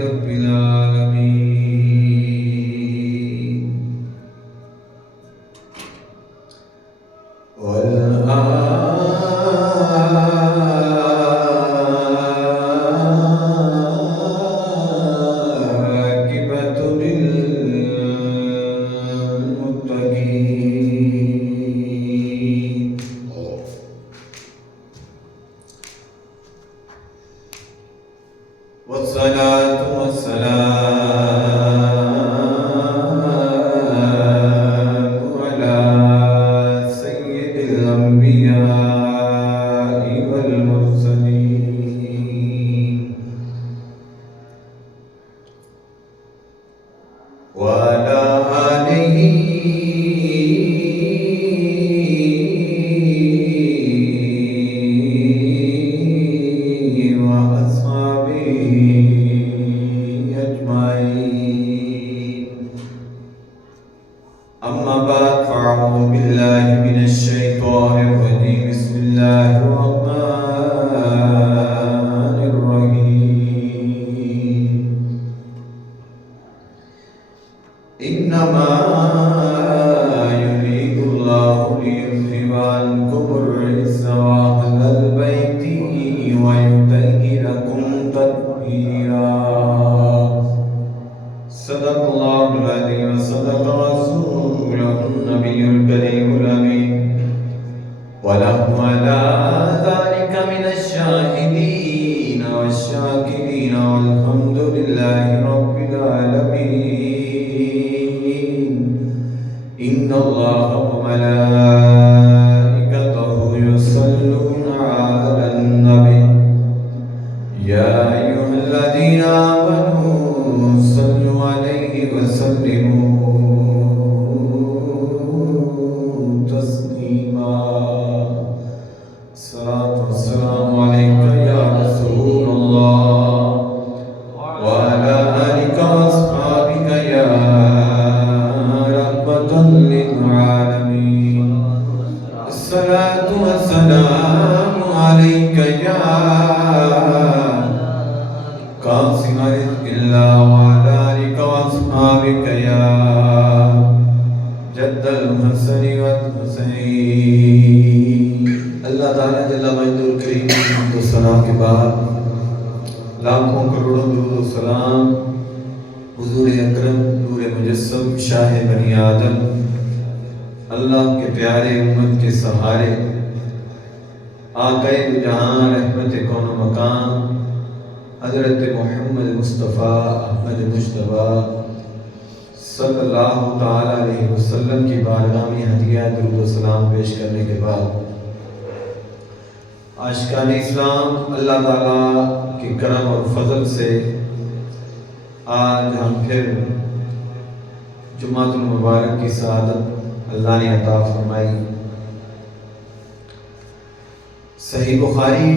رب العالمين والعاقبة للمتقين والصلاة والسلام على سيد الأنبياء والمرسلين وعلى آله وأصحابه أجمعين أما بعد فأعوذ بالله من الشيطان الرجيم بسم الله الرحمن الرحيم إنما يريد الله ليذهب عنكم الرجس أهل البيت ويطهركم تطهيرا صدق الله العظيم وصدق رسوله النبي الكريم الأمين ونحن على ذلك من الشاهدين والشاكرين والحمد لله رب العالمين إن الله وملائكته يصلون على النبي يا أيها الذين آمنوا صلوا عليه وسلموا تسليما الصلاة والسلام عليك يا رسول الله وعلى آلك وأصحابك يا رحمة للعالمين الصلاة والسلام عليك يا قاسم رزق الله وعلى آلك وأصحابك يا جد الحسن والحسين اللہ تعالیٰ جل مجدہ الکریم حمد و ثنا کے بعد لاکھوں کروڑوں درود و سلام حضور اکرم نور مجسم شاہ بنی آدم اللہ کے پیارے امت کے سہارے آقائے دو جہاں رحمت کون و مکان حضرت محمد مصطفیٰ احمد مجتبیٰ صلی اللہ تعالیٰ علیہ وسلم کی بارگاہ میں ہدیہ درود و سلام پیش کرنے کے بعد عاشقان اسلام اللہ تعالیٰ کے کرم اور فضل سے آج ہم پھر جمعۃ المبارک کی سعادت اللہ نے عطا فرمائی۔ صحیح بخاری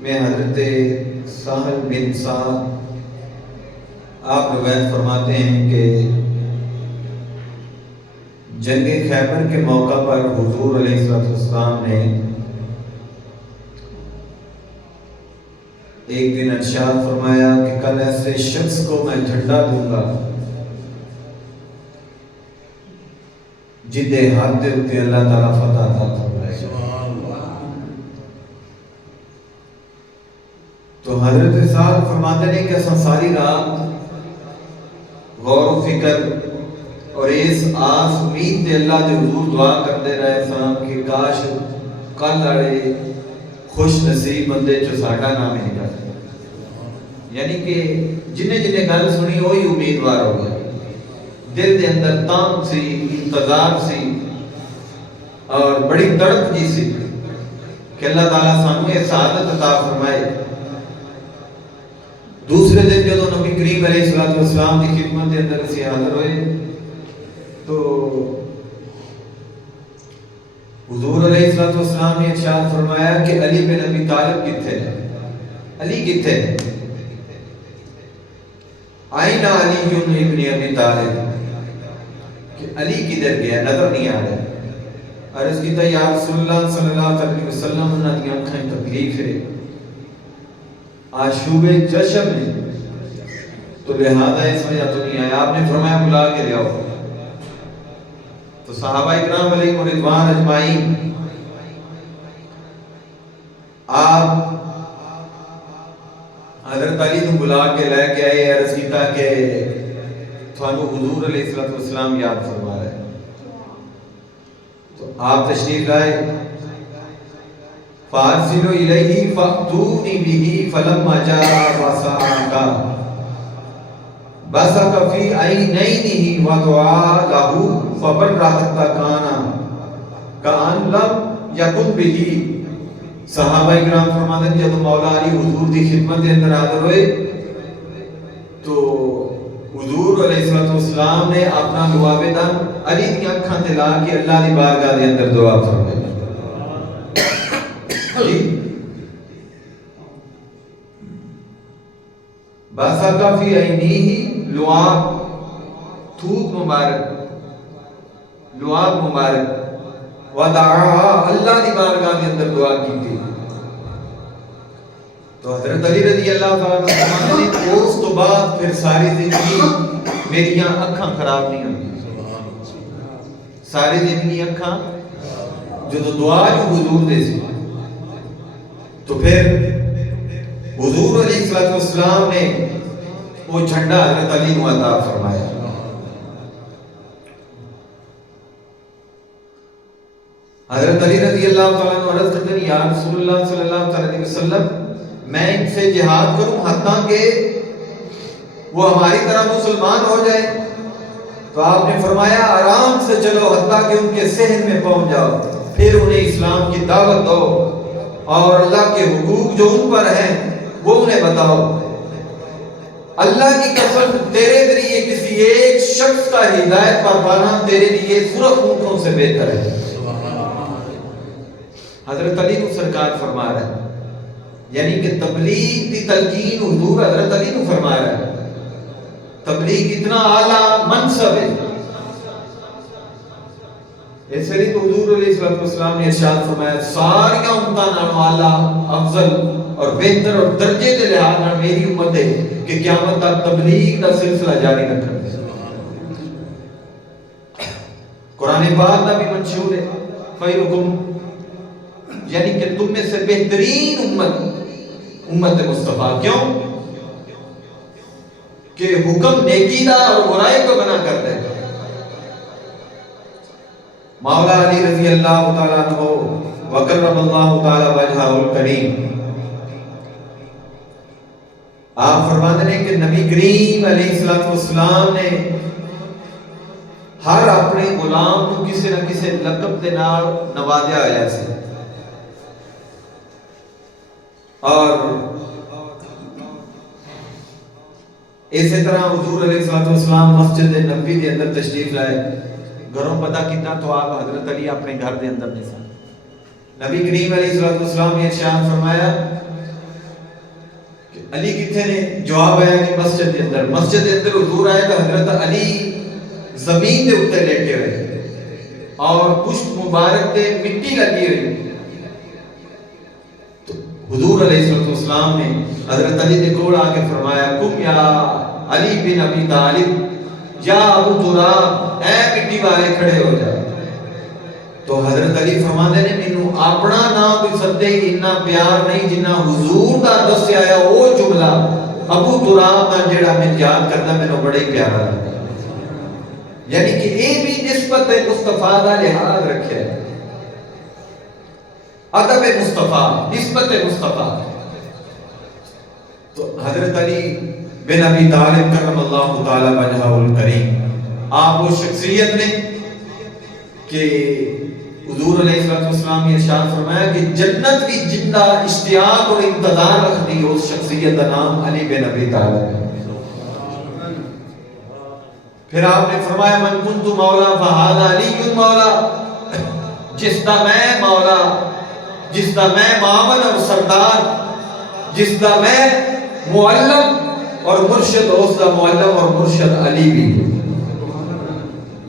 میں حضرت سہل بن سعد آپ روایت فرماتے ہیں کہ جنگ خیبر کے موقع پر حضور علیہ السلام نے ایک دن ارشاد فرمایا کہ کل ایسے شخص کو میں جھنڈا دوں گا جدے ہاتھ دے اتے اللہ تعالیٰ فتح عطا فرمائے گا۔ تو حضرت صاحب فرماتے ہیں کہ اساں ساری رات غور و فکر اور اس آس امید تے اللہ دے حضور دعا کرتے رہے سان کہ کاش کل والے خوش نصیب بندے چو ساڈا نام ہی جائے، یعنی کہ جنہیں جنہیں گل سنی وہی امیدوار ہو گئے، دل دے اندر تام سی، انتظار سی اور بڑی تڑپ جی سی کہ اللہ تعالیٰ سانو یہ سعادت عطا فرمائے۔ دوسرے دن جب نبی کریم علیہ السلام کی خدمت کے اندر اسی حاضر ہوئے تو حضور علیہ السلام نے ارشاد فرمایا کہ علی بن ابی طالب کتھے ہیں؟ علی کتھے ہیں؟ آئین علی ابن ابی طالب کہ علی کدھر گیا، نظر نہیں آ رہا۔ عرض کیتا یا رسول اللہ صلی اللہ علیہ وسلم انہاں دی اکھاں تکلیف ہے، آشوب چشم ہے، تو لہذا اس وجہ تو نہیں آیا. آپ نے فرمایا بلا کے لے آؤ. تو صحابہ اکرام علیہ رضوان اجمعین آپ حضرت علی کو بلا کے لے کے آئے. عرض کیتا کہ تھانو حضور علیہ السلام یاد فرما رہے ہیں. تو آپ تشریف لائے. فارسلوا الیہ فاتونی بہ فلما جاء بصق فی عینیہ ودعا لہ فبر حتی کان لم یکن بہ. صحابہ اکرام فرماتے ہیں جب مولا علی حضور دی خدمت کے اندر حاضر ہوئے تو حضور علیہ السلام نے اپنا لعاب دم علی دی اکھاں تے لا کے اللہ دی بارگاہ دے اندر دعا فرمائی. بصق فی عینیہ لعاب تھوک مبارک، لعاب مبارک، ودعا اللہ دی بارگاہ کے اندر دعا کی تھی. تو حضرت علی رضی اللہ تعالیٰ عنہ نے اس تو بعد پھر ساری زندگی میری اکھاں خراب نہیں ہوئی. ساری زندگی اکھاں جو دعا جو حضور دے سی. تو پھر حضور علیہ السلام نے وہ جھنڈا حضرت علی کو عطا فرمایا. حضرت علی رضی اللہ تعالیٰ عنہ عرض کرتے ہیں یا رسول اللہ صلی اللہ علیہ وسلم میں ان سے جہاد کروں حتیٰ کہ وہ ہماری طرح مسلمان ہو جائے. تو آپ نے فرمایا آرام سے چلو حتیٰ کہ ان کے صحن میں پہنچ جاؤ، پھر انہیں اسلام کی دعوت دو اور اللہ کے حقوق جو ان پر ہیں وہ انہیں بتاؤ. اللہ کی قسم تیرے ذریعے کسی ایک شخص کا ہدایت پر پانا تیرے لیے سرخ اونٹوں سے بہتر ہے. حضرت علی کو سرکار فرما رہا ہے، یعنی کہ تبلیغ دی تلقین حضور حضرت علی کو فرما رہا ہے. تبلیغ اتنا اعلیٰ منصب ہے. اس لیے تو حضور علیہ السلام نے ارشاد فرمایا ساری امتاں نالوں اعلیٰ افضل اور بہتر اور درجے کے لحاظ نال میری امت ہے کہ قیامت تک تبلیغ کا سلسلہ جاری رکھنا. قرآن پاک کا بھی منشور ہے خیرکم، یعنی کہ تم میں سے بہترین امت مصطفیٰ. کیوں کہ حکم نیکی دا اور برائی کو منع کرتا ہے. مولا علی رضی اللہ تعالیٰ عنہ وکرم اللہ تعالیٰ وجہہ الکریم آپ فرماتے ہیں کہ نبی کریم علیہ السلام نے ہر اپنے غلام کو کسی نہ کسی لقب دے نال نوازیا ہوا سی. اور اسی طرح حضور علیہ السلام مسجد نبوی کے اندر تشریف لائے. گھروں پتہ کتنا تو آپ حضرت علی اپنے گھر کے اندر نہیں سن. نبی کریم علیہ السلام نے ارشاد فرمایا کہ علی کتنے نے؟ جواب آیا کہ مسجد کے اندر. مسجد کے اندر حضور آئے تو حضرت علی زمین کے اوپر لیٹے ہوئے اور پشت مبارک تے مٹی لگی ہوئی. تو حضور علیہ السلام نے حضرت علی نے کول آ کے فرمایا کم یا علی بن ابی طالب یا ابو تراب، اے مٹی والے کھڑے ہو جا. تو حضرت علی فرماتے نے مینوں اپنا نام کوئی سدے اتنا پیار نہیں جنہ حضور دا دسیا ہے وہ جملہ ابو تراب دا جڑا میں یاد کردا مینوں بڑا ہی پیارا لگدا. یعنی کہ یہ بھی نسبت مصطفیٰ دا لحاظ رکھے، ادب مصطفیٰ، نسبت مصطفیٰ. تو حضرت علی بن ابی طالب کرم اللہ تعالی وجہہ الکریم آپ وہ شخصیت نے کہ حضور علیہ السلام نے ارشاد فرمایا کہ جنت بھی جنہ اشتیاق اور انتظار رکھتی ہے اس شخصیت کا نام علی بن ابی طالب ہے. پھر آپ نے فرمایا من کنت مولا فہذا علی مولا، جس دا میں مولا، جس دا میں معاون اور سردار، جس دا میں معلم اور مرشد، اس دا معلم اور مرشد علی بھی.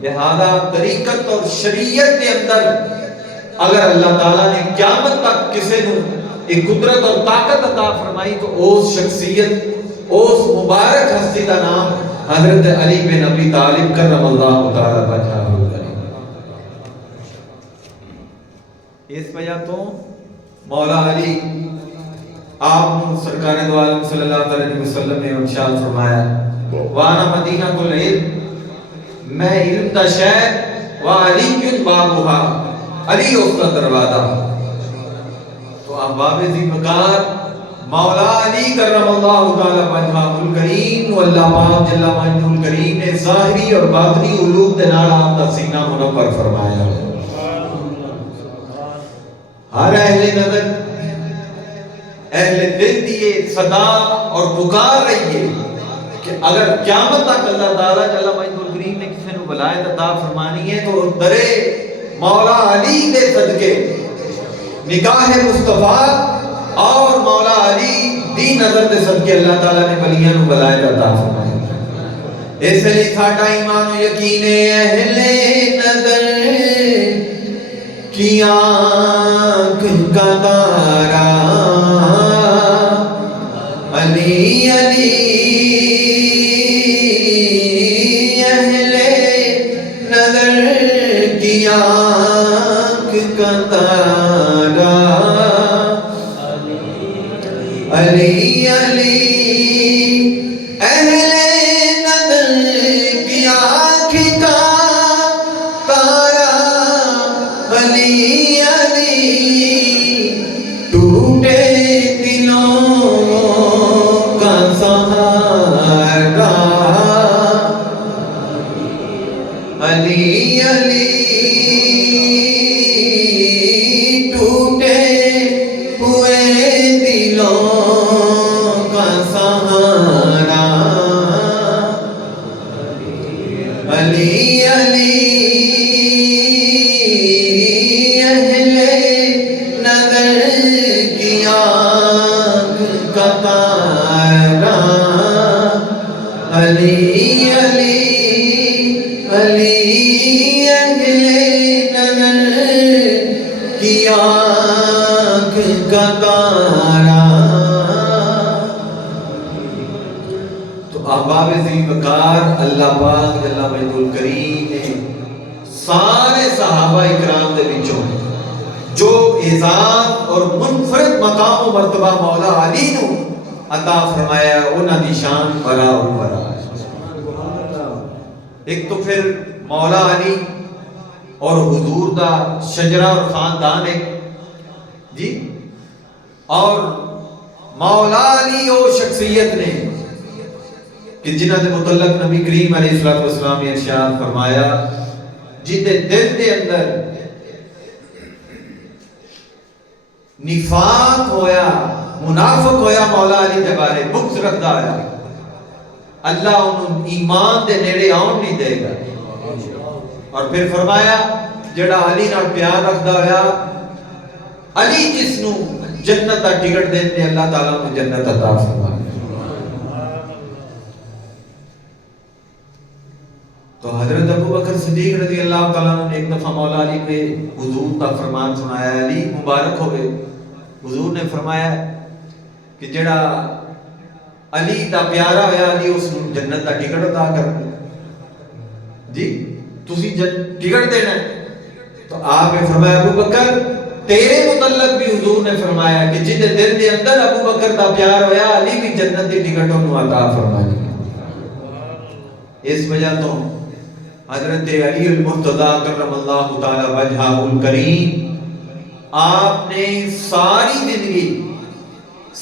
لہذا طریقت اور شریعت کے اندر اگر اللہ تعالیٰ نے قیامت تک کسی نو ایک قدرت اور طاقت عطا فرمائی تو اس شخصیت اس مبارک ہستی کا نام حضرت علی بن ابی طالب کرم اللہ تعالیٰ وجہہ الکریم۔ اس وجہ تو مولا علی آپ سرکار دو عالم صلی اللہ علیہ وسلم نے ارشاد فرمایا وانا مدینہ کل علم، میں علم دا شہر وعلی کن بابوہا، علی اس کا دروازہ۔ تو احباب ذی وقار مولا علی کرم اللہ تعالی وجہہ الکریم و اللہ پاک جل مجدہ الکریم نے ظاہری اور باطنی علوم دے نال آپ دا سینہ منور فرمایا۔ ہر اہل نظر اہل دل دیے صدا اور پکار رہی ہے کہ اگر قیامت تک اللہ تعالیٰ جل مجدہ الکریم نے کسی نے ولایت عطا فرمانی ہے تو درے مولا علی دے صدقے نکاح مصطفیٰ اور مولا علی دی نظر دے صدقے اللہ تعالیٰ نے ولیاں نو ولایت عطا فرمائی۔ اس لیے ساڈا ایمان و یقین اہل نظر کی آنکھ کا تارا علی علی، اہل نظر کی آنکھ کا تارا علی علی، اہل نظر کی آنکھ کا تارا علی علی، ٹوٹے دلوں کا سہارا علی علی، ٹوٹے ہوئے دلوں کا سہارا علی علی، اہل نظر کی آنکھ کا تارا علی علی علی، اہل نظر کی آنکھ کا تارا۔ تو احباب ذی وقار اللہ پاک جل مجدہ الکریم نے سارے صحابہ اکرام دے وچوں جو اعزاز اور منفرد مقام و مرتبہ مولا علی نو عطا فرمایا انہاں دی شان برا و برا۔ ایک تو پھر مولا علی اور حضور دا شجرہ اور خاندان ہے جی، اور مولا علی او شخصیت نے کہ جنہاں دے متعلق نبی کریم علیہ الصلوۃ والسلام نے ارشاد فرمایا جدے دل دے اندر نفاق ہویا، منافق ہویا، مولا علی دے بارے بغض رکھدا ہویا، اللہ انہوں ایمان دے نیڑے آن نہیں دے گا۔ اور پھر فرمایا جڑا علی نال پیار رکھدا ہویا، علی جس نو جنت دا ٹکٹ دین دے اللہ تعالیٰ کو جنت عطا فرمائے۔ تو حضرت ابو بکر صدیق رضی اللہ تعالیٰ نے ایک دفعہ مولا علی پہ حضور کا فرمان سنایا، علی مبارک ہوئے۔ حضور نے فرمایا کہ جڑا علی دا پیارا ہویا علی اس جنت دا ٹکٹ عطا کر جی، تسی ٹکٹ دینا ہے۔ تو آپ نے فرمایا ابو بکر تیرے متعلق بھی حضور نے فرمایا کہ جن دل دے اندر ابو بکر دا پیار ہویا علی بھی جنت دی ٹکٹ انہوں عطا فرمائی۔ اس وجہ تو حضرت علی المرتضیٰ کرم اللہ تعالی وجہہ الکریم آپ نے ساری زندگی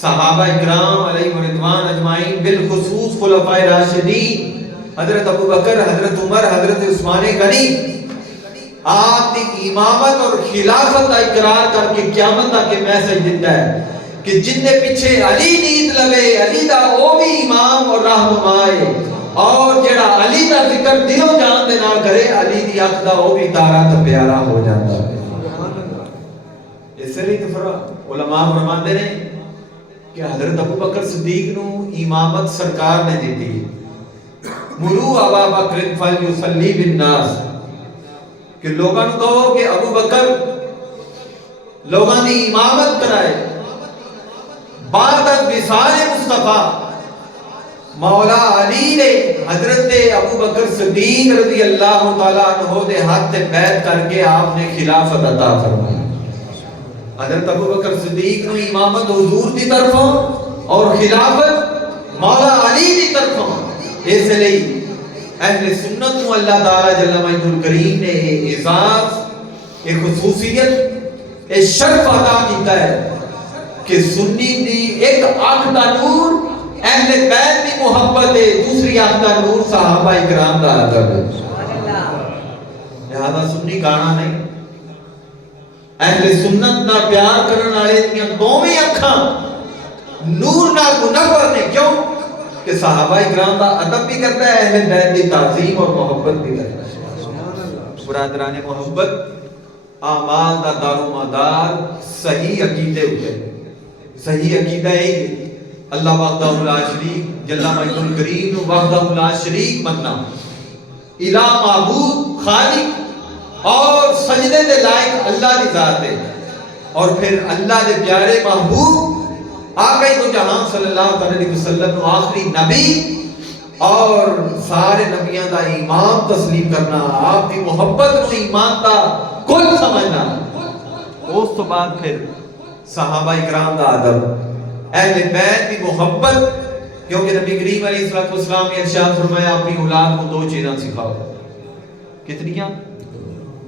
صحابہ اکرام علیہ رضوان اجمعین بالخصوص خلفائے راشدین حضرت ابو بکر، حضرت عمر، حضرت عثمان غنی آپ کی امامت اور خلافت کا اقرار کر کے قیامت تک کے میسج دیتا ہے کہ جن دے پیچھے علی نیت لگے علی دا وہ بھی امام اور رہنما ہے، اور جڑا علی دا ذکر دلوں جان دے نال کرے علی دی اکھ دا وہ بھی تارا تے پیارا ہو جاتا ہے۔ اس لیے تو علماء فرماتے ہیں کہ حضرت ابو بکر صدیق نو امامت سرکار نے دی تھی، مرو ابا بکر فلیصلی بالناس، کہ لوگوں کو کہو کہ ابو بکر لوگوں کی امامت کرائے بعد از وصال مصطفیٰ مولا علی نے حضرت ابو بکر صدیق رضی اللہ تعالیٰ عنہ دے ہاتھ تے بیعت کر کے آپ نے خلافت عطا فرمائی. حضرت ابو بکر صدیق نے امامت حضور دی طرفوں اور خلافت مولا علی دی طرفوں. اس لیے اہل سنت کو اللہ تعالیٰ جل مجدہ الکریم نے اعزاز ایک خصوصیت ایک شرف عطا کیتا ہے کہ سنی دی ایک آنکھ دا نور اہل بیت دی محبت ہے, دوسری آنکھ دا نور صحابہ اکرام دا ادب ہے. لہذا سنی گانا نہیں, اہل سنت نہ پیار کرن والے دیاں دوویں اکھاں نور نال منور نے. کیوں کہ صحابہ اکرام دا ادب بھی کرتا ہے, اہل بیت دی تعظیم اور محبت بھی کرتا ہے. برادران محبت, اعمال دا دار و مدار صحیح عقیدے ہوتے ہیں. صحیح عقیدہ ہے اللہ وحدہ لا شریک جل مجدہ الکریم وحدہ لا شریک مننا, الہ معبود خالق اور سجدے دے لائق اللہ دی ذات ہے. اور پھر اللہ دے پیارے محبوب آقا دو جہاں صلی اللہ علیہ وسلم آخری نبی اور سارے نبیاں دا ایمان تسلیم کرنا, آپ کی محبت نو ایمان دا کل سمجھنا. اس تو بعد پھر صحابہ اکرام دا ادب, اہل بیت کی محبت. کیونکہ نبی کریم علیہ السلام نے ارشاد فرمایا اپنی اولاد کو دو چیزاں سکھاؤ. کتنیاں؟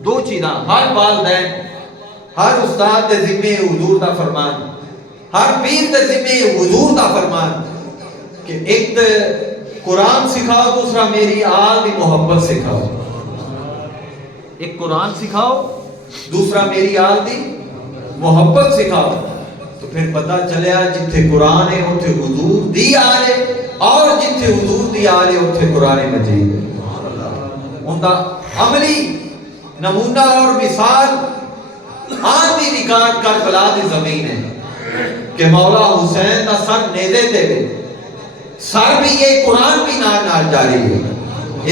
دو چیزاں. ہر والدین, ہر استاد دے ذمہ حضور دا فرمان, ہر پیر دے ذمہ حضور دا فرمان کہ ایک قرآن سکھاؤ, دوسرا میری آل دی محبت سکھاؤ. ایک قرآن سکھاؤ, دوسرا میری آل دی محبت سکھاؤ. تو پھر پتہ چلیا جتھے قرآن ہے اتھے حضور دی آل ہے, اور جتھے حضور دی آل ہے اتھے قرآن مجید ہے. ان دا عملی نمونہ اور مثال آن دی ریکارڈ کربلا دی زمین ہے کہ مولا حسین دا سر نیزے تے گئے, سر بھی یہ قرآن بھی نال جاری ہے.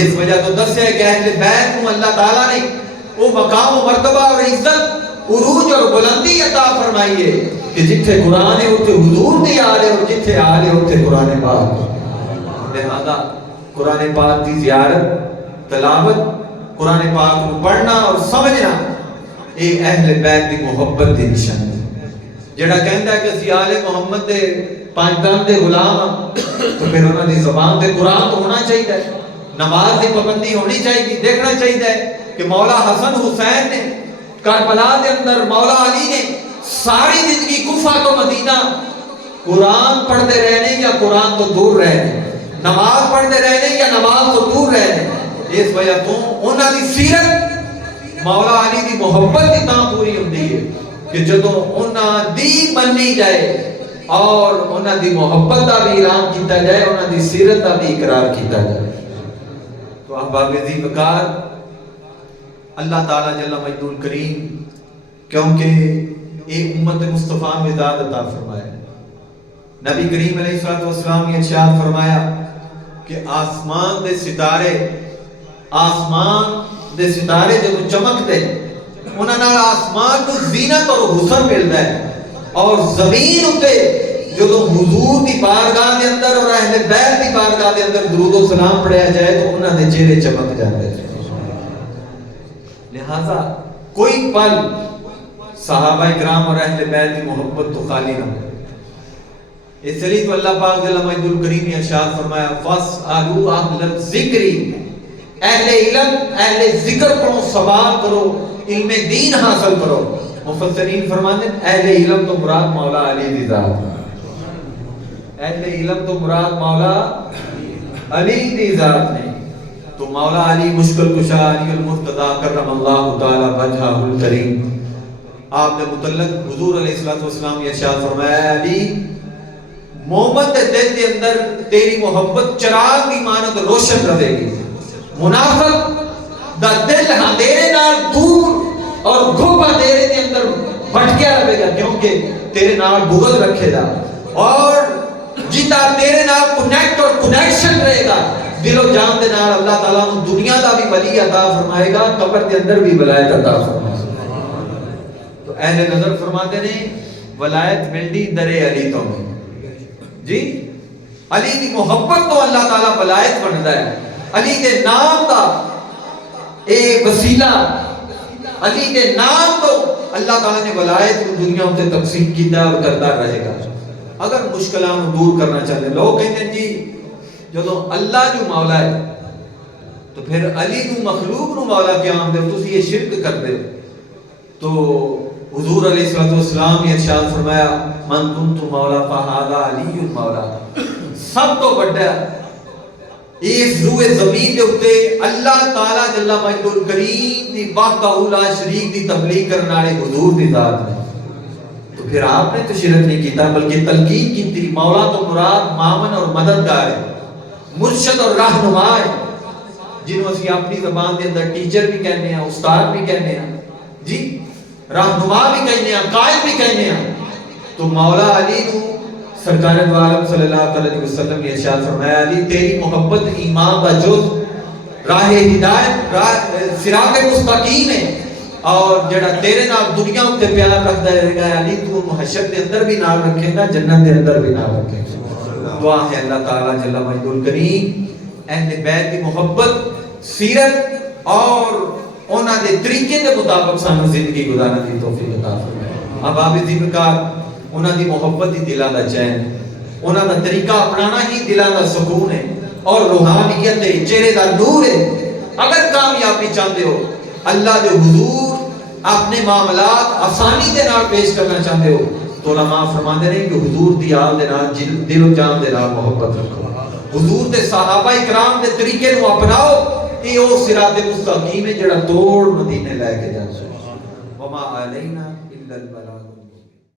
اس وجہ تو دس ہے کہ اہل بیت کو اللہ تعالیٰ نے وہ مقام و مرتبہ اور عزت, عروج اور بلندی عطا فرمائی ہے کہ جتھے قرآن ہے اتھے حضور دی آل ہے, اور جتھے آل ہے اتھے قرآن پاک. لہذا قرآن پاک کی زیارت, تلاوت, قرآن پاک کو پڑھنا اور سمجھنا یہ اہل بیت کی محبت دی نشان ہے. جڑا کہندا ہے کہ اسی آل محمد دے پانچ دم دے غلام ہاں, تو پھر انہاں دی زبان تے قرآن تو ہونا چاہیے, نماز دی پابندی ہونی چاہیے. دیکھنا چاہیے کہ مولا حسن حسین نے کربلا دے اندر مولا علی نے ساری زندگی کوفہ تو مدینہ قرآن پڑھتے رہنے یا قرآن تو دور رہنے, نماز پڑھتے رہنے یا نماز تو دور رہنے. اس وجہ تو انہاں دی سیرت مولا علی دی محبت دی تاں پوری ہوندی ہے کہ جدوں انہاں دی منی جائے اور انہاں دی محبت دا بھی اعلان کیتا جائے, انہاں دی سیرت دا بھی اقرار کیتا جائے. تو احباب ذی وقار, اللہ تعالیٰ جل مجدہ الکریم کیونکہ ایک امت مصطفیٰ میں ذات عطا فرمایا. نبی کریم علیہ السلام نے ارشاد فرمایا کہ آسمان دے ستارے, آسمان دے ستارے جو چمکتے انہاں نال آسمان کو زینت اور حسن ملتا ہے, اور زمین اتے جو حضور دی بارگاہ دے اندر اور اہل بیت دی بارگاہ دے اندر درود و سلام پڑھیا جائے تو انہاں دے چہرے چمک جاتے ہیں. لہذا کوئی پل صحابہ اکرام اور اہل بیت کی محبت تو خالی نہ ہو. اس لیے تو اللہ پاک جل مجدہ الکریم نے ارشاد فرمایا فاسألوا اہل الذکر, اہل علم اہل ذکر کو سوال کرو, علم دین حاصل کرو. مفسرین فرماتے ہیں اہل علم تو مراد مولا علی دی ذات, اہل علم تو مراد مولا علی دی ذات نہیں. تو مولا علی مشکل کشا علی المرتضی کرم اللہ تعالی وجہہ الکریم, آپ نے متعلق حضور علیہ السلام نے ارشاد فرمایا علی محمد دے دل دے اندر تیری محبت چراغ کی مانند روشن رہے گی. منافق دا دل اندھیرے نال دور اور گھوپ اندھیرے دے اندر بھٹکیا رہے گا, کیونکہ تیرے نال بغض رکھے گا, اور جتا تیرے نال کنیکٹ اور کنیکشن رہے گا دل و جان دے نال, اللہ تعالیٰ نے دنیا دا بھی ولی عطا فرمائے گا, قبر دے اندر بھی ولایت عطا فرمائے گا. تو اہل نظر فرماتے نے ولایت ملدی در علی تو جی علی دی محبت تو اللہ تعالیٰ ولایت بنتا ہے. علی دے نام دا اے وسیلہ علی دے نام تو اللہ تعالیٰ نے ولایت کو دنیا تے تقسیم کیتا اور کرتا رہے گا. اگر مشکلات دور کرنا چاہتے لوگ کہتے ہیں جی جدو اللہ جو مولا ہے تو پھر علی نو مخلوق نو مولا کیا آمدے ہو تسی یہ شرک کر دے. تو حضور علیہ السلام نے ارشاد فرمایا من کنت مولا فہذا علی مولا. سب تو بڑا اس روئے زمین دے اتے اللہ تعالیٰ جل مجد الکریم دی وحدہ لا شریک دی تبلیغ کرنے والے حضور دی ذات ہے. تو پھر آپ نے تو شرک نہیں کیتا بلکہ تلقین کی تھی. مولا تو مراد معاون اور مددگار ہے, مرشد اور رہنما ہے, جنہوں اسی اپنی زبان دے اندر ٹیچر بھی کہنے ہیں, استاد بھی کہنے ہیں, جی رہنما بھی کہنے ہیں, قائد بھی کہنے ہیں. تو مولا علی نو سرکار دو عالم صلی اللہ علیہ وسلم نے ارشاد فرمایا علی تیری محبت ایمان دا جز راہ ہدایت صراط مستقیم ہے اور جڑا تیرے نال دنیا تے پیار رکھدا رہے گا علی تو محشر دے اندر بھی نال رکھے گا جنت دے اندر بھی نال رکھے گا. دعا ہے اللہ تعالی جل مجد الکریم اہل بیت کی محبت سیرت اور انہاں دے طریقے دے مطابق سانو زندگی گزارنے دی توفیق عطا فرمائے. اب آپ ذکر انہاں دی محبت ہی دلاں دا چین, انہاں دا طریقہ اپنانا ہی دلاں دا سکون ہے اور روحانیت ہے, چہرے دا نور ہے. اگر کامیابی چاہتے ہو اللہ دے حضور اپنے معاملات آسانی دے نال پیش کرنا چاہتے ہو تو علماء فرماتے ہیں کہ حضور دی آل دے نال دل و جان دے نال محبت رکھو, حضور دے صحابہ اکرام دے طریقے نو اپناؤ. یہ وہ صراط مستقیم ہے جڑا توڑ مدینے لے کے جاتا ہے. وما علینا الا البلاغ.